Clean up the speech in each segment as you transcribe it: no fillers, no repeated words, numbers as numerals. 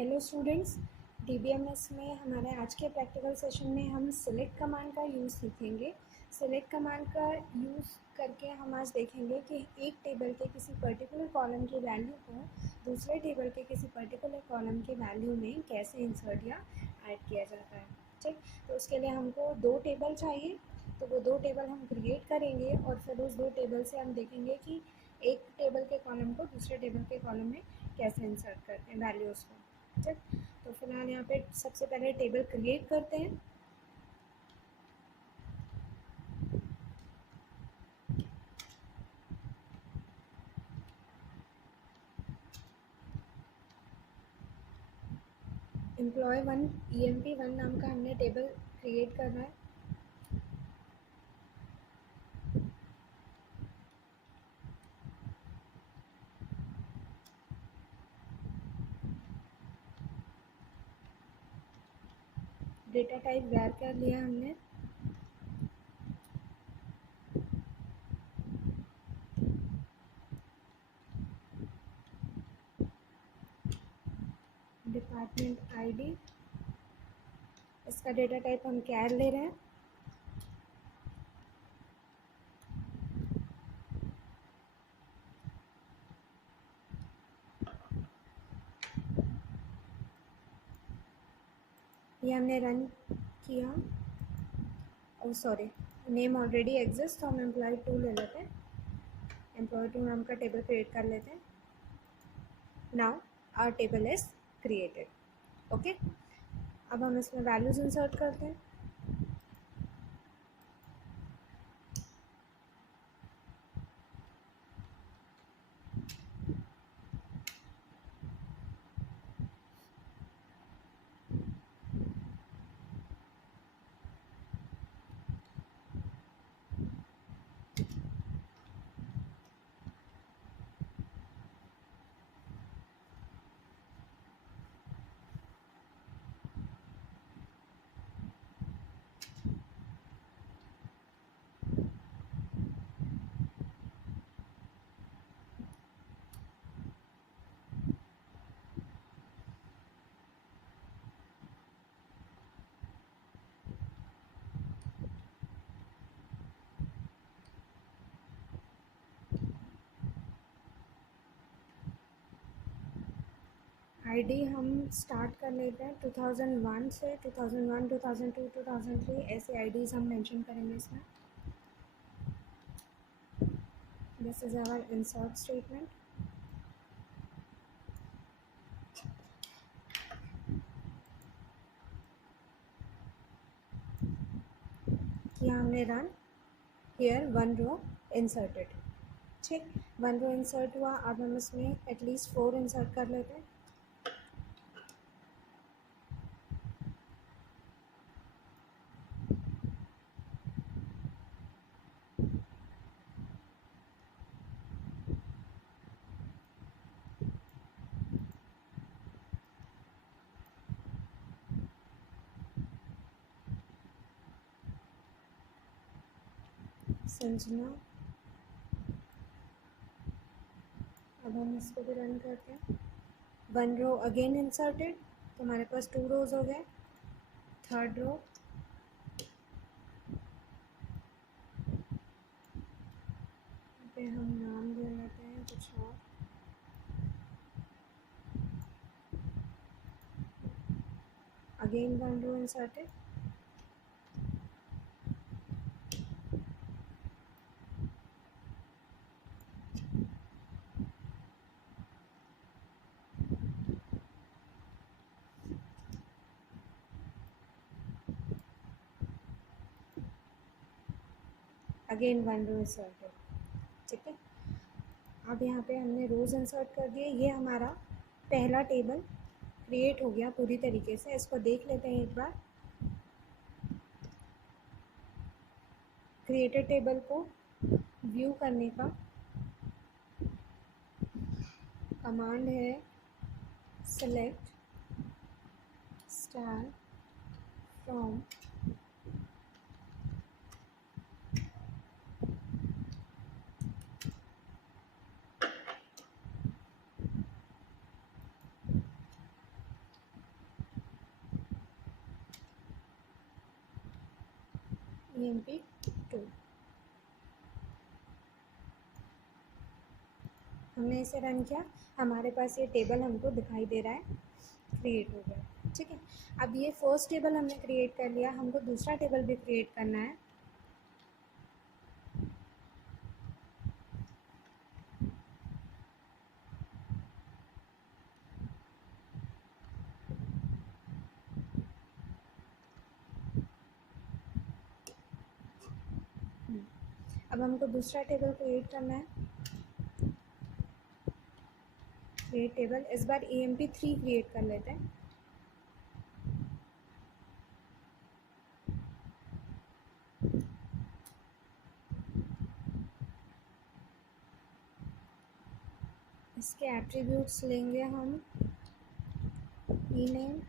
Hello students, DBMS में हमारे आज के प्रैक्टिकल सेशन में हम सिलेक्ट कमांड का यूज़ सीखेंगे। सिलेक्ट कमांड का यूज़ करके हम आज देखेंगे कि एक टेबल के किसी पर्टिकुलर कॉलम की वैल्यू को दूसरे टेबल के किसी पर्टिकुलर कॉलम की वैल्यू में कैसे इंसर्ट या ऐड किया जाता है। ठीक, तो उसके लिए हमको दो टेबल चाहिए। तो वो दो टेबल हम क्रिएट करेंगे और फिर उस दो टेबल से हम देखेंगे कि एक टेबल के कॉलम को दूसरे टेबल के कॉलम में कैसे इंसर्ट करते हैं वैल्यूज़ को। ठीक, तो फिलहाल यहाँ पे सबसे पहले टेबल क्रिएट करते हैं। एम्प्लॉय वन EMP वन नाम का हमने टेबल क्रिएट करना है। डेटा टाइप वैर कर लिया हमने। डिपार्टमेंट आईडी, इसका डेटा टाइप हम कैर ले रहे हैं। ये हमने रन किया। ओ सॉरी, नेम ऑलरेडी एग्जिस्ट, तो हम एम्प्लॉय टू ले लेते हैं। एम्प्लॉय टू नाम का टेबल क्रिएट कर लेते हैं। Now our table is created. Okay, अब हम इसमें वैल्यूज इंसर्ट करते हैं। आईडी हम स्टार्ट कर लेते हैं 2001 से। 2001, 2002, 2003 ऐसे आईडीज़ हम मेंशन करेंगे इसमें। This is our insert statement. किया हमने run. Here one row inserted. ठीक, वन रो इंसर्ट हुआ। अब हम इसमें एटलीस्ट 4 इंसर्ट कर लेते हैं। संजना, अब हम इसको भी रन करते हैं। वन रो अगेन इंसर्टेड, तो हमारे पास 2 रोज हो गए। थर्ड रो, पे हम नाम दे देते हैं कुछ और। Again one row inserted. Again one row inserted. ठीक है, अब यहाँ पे हमने रोज़ इंसर्ट कर दिए। ये हमारा पहला टेबल क्रिएट हो गया पूरी तरीके से। इसको देख लेते हैं एक बार। क्रिएटेड टेबल को व्यू करने का कमांड है सेलेक्ट स्टार फ्रॉम emp2। हमने इसे रन किया, हमारे पास ये टेबल हमको दिखाई दे रहा है, क्रिएट हो गया। ठीक है, अब ये फर्स्ट टेबल हमने क्रिएट कर लिया, हमको दूसरा टेबल भी क्रिएट करना है। अब हमको दूसरा टेबल क्रिएट करना है, क्रिएट टेबल। इस बार emp3 क्रिएट कर लेते हैं। इसके एट्रीब्यूट्स लेंगे हम, ename,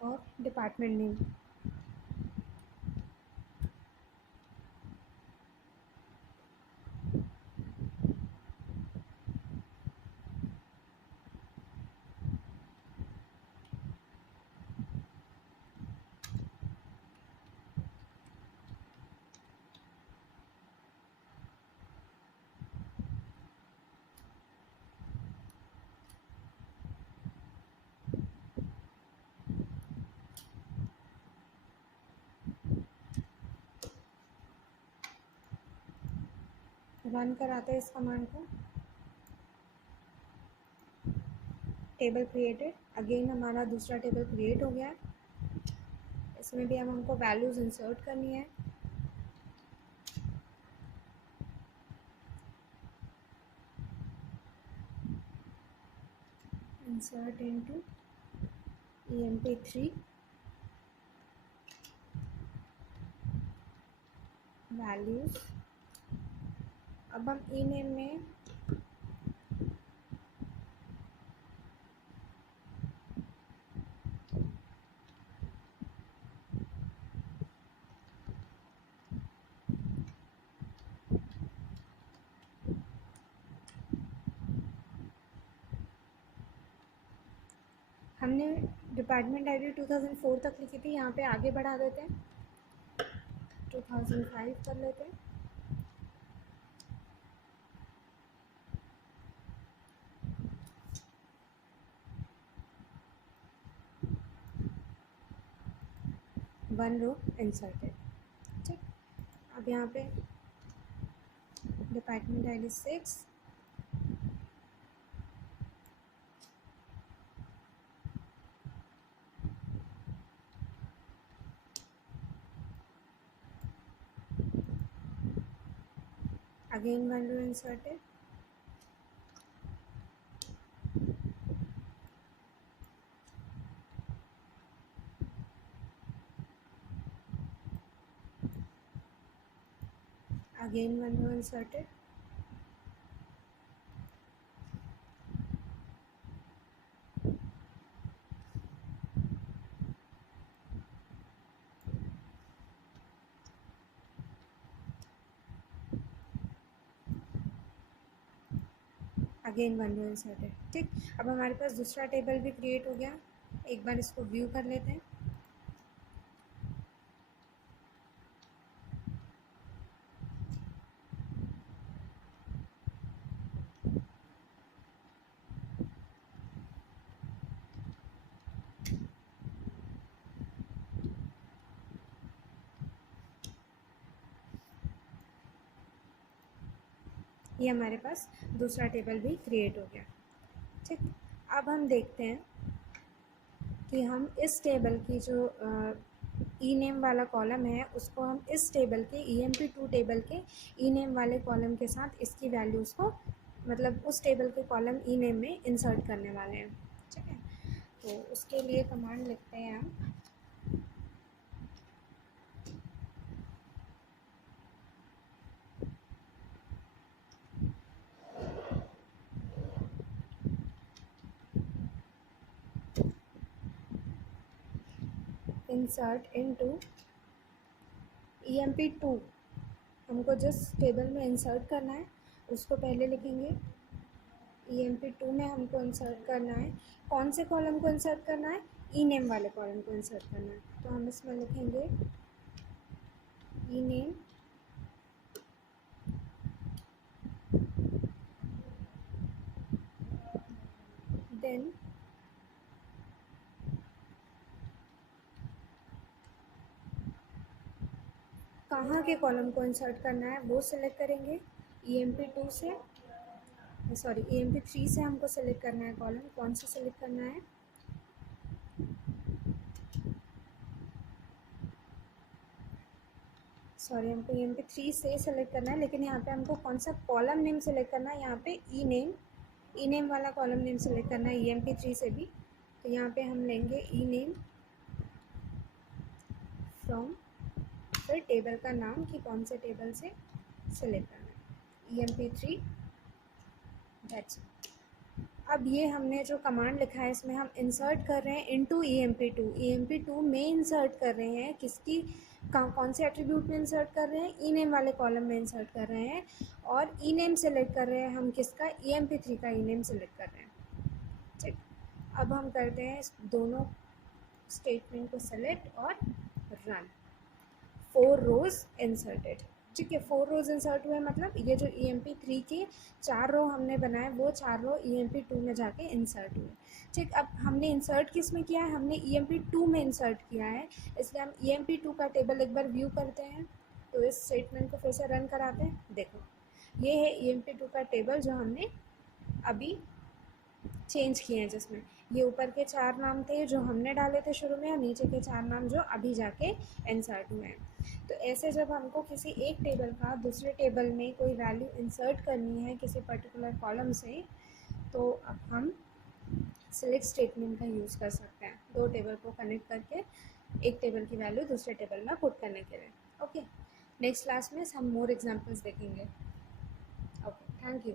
और डिपार्टमेंट नेम। रन कराते हैं इस कमांड को। टेबल क्रिएटेड, अगेन हमारा दूसरा टेबल क्रिएट हो गया है। इसमें भी हमको वैल्यूज़ इंसर्ट करनी है। Insert into emp3 values. अब हम ename में हमने डिपार्टमेंट आईडी 2004 तक लिखी थी, यहाँ पे आगे बढ़ा देते हैं, 2005 कर लेते हैं। One row inserted. ठीक, अब यहाँ पे department ID 6, again one row inserted. Again one row inserted. Again one row inserted. ठीक, अब हमारे पास दूसरा टेबल भी क्रिएट हो गया। एक बार इसको व्यू कर लेते हैं। ये हमारे पास दूसरा टेबल भी क्रिएट हो गया। ठीक, अब हम देखते हैं कि हम इस टेबल की जो ई नेम वाला कॉलम है उसको हम इस टेबल के emp2 टेबल के ई नेम वाले कॉलम के साथ इसकी वैल्यूज़ को मतलब उस टेबल के कॉलम ई नेम में इंसर्ट करने वाले हैं। ठीक है, तो उसके लिए कमांड लिखते हैं हम इंसर्ट इनटू EMP2, हमको जिस टेबल में इंसर्ट करना है उसको पहले लिखेंगे। EMP2 में हमको इंसर्ट करना है, कौन से कॉलम को इंसर्ट करना है, ई नेम वाले कॉलम को इंसर्ट करना है। तो हम इसमें लिखेंगे ई नेम, देन कहाँ के कॉलम को इंसर्ट करना है वो सिलेक्ट करेंगे। EMP2 से EMP3 से हमको सिलेक्ट करना है कॉलम, कौन सा सिलेक्ट करना है, हमको EMP3 से सिलेक्ट करना है, लेकिन यहाँ पे हमको कौन सा कॉलम नेम सिलेक्ट करना है, यहाँ पे ई नेम वाला कॉलम नेम सिलेक्ट करना है EMP3 से भी। तो यहाँ पे हम लेंगे ई नेम फ्रॉम, फिर टेबल का नाम कि कौन से टेबल से सिलेक्ट करना है, EMP3, दैट्स इट। अब ये हमने जो कमांड लिखा है इसमें हम इंसर्ट कर रहे हैं इनटू EMP2 में इंसर्ट कर रहे हैं किसकी, कौन से एट्रीब्यूट में इंसर्ट कर रहे हैं, ई नेम वाले कॉलम में इंसर्ट कर रहे हैं, और ई नेम सेलेक्ट कर रहे हैं हम किसका, EMP3 का ई नेम सेलेक्ट कर रहे हैं। ठीक, अब हम करते हैं इस दोनों स्टेटमेंट को सेलेक्ट और रन। 4 रोज इंसर्टेड, ठीक है, 4 रोज इंसर्ट हुए, मतलब ये जो EMP3 के 4 रो हमने बनाए वो 4 रो EMP2 में जाके इंसर्ट हुए। ठीक, अब हमने इंसर्ट किस में किया है, हमने EMP2 में इंसर्ट किया है, इसलिए हम EMP2 का टेबल एक बार व्यू करते हैं। तो इस स्टेटमेंट को फिर से रन कराते हैं। देखो ये है EMP2 का टेबल जो हमने अभी चेंज किए हैं, जिसमें ये ऊपर के 4 नाम थे जो हमने डाले थे शुरू में, और नीचे के 4 नाम जो अभी जाके इंसर्ट हुए हैं। तो ऐसे जब हमको किसी एक टेबल का दूसरे टेबल में कोई वैल्यू इंसर्ट करनी है किसी पर्टिकुलर कॉलम से, तो अब हम सिलेक्ट स्टेटमेंट का यूज़ कर सकते हैं 2 टेबल को कनेक्ट करके एक टेबल की वैल्यू दूसरे टेबल में पुट करने के लिए। ओके, नेक्स्ट क्लास में हम मोर एग्जाम्पल्स देखेंगे। Okay, thank you.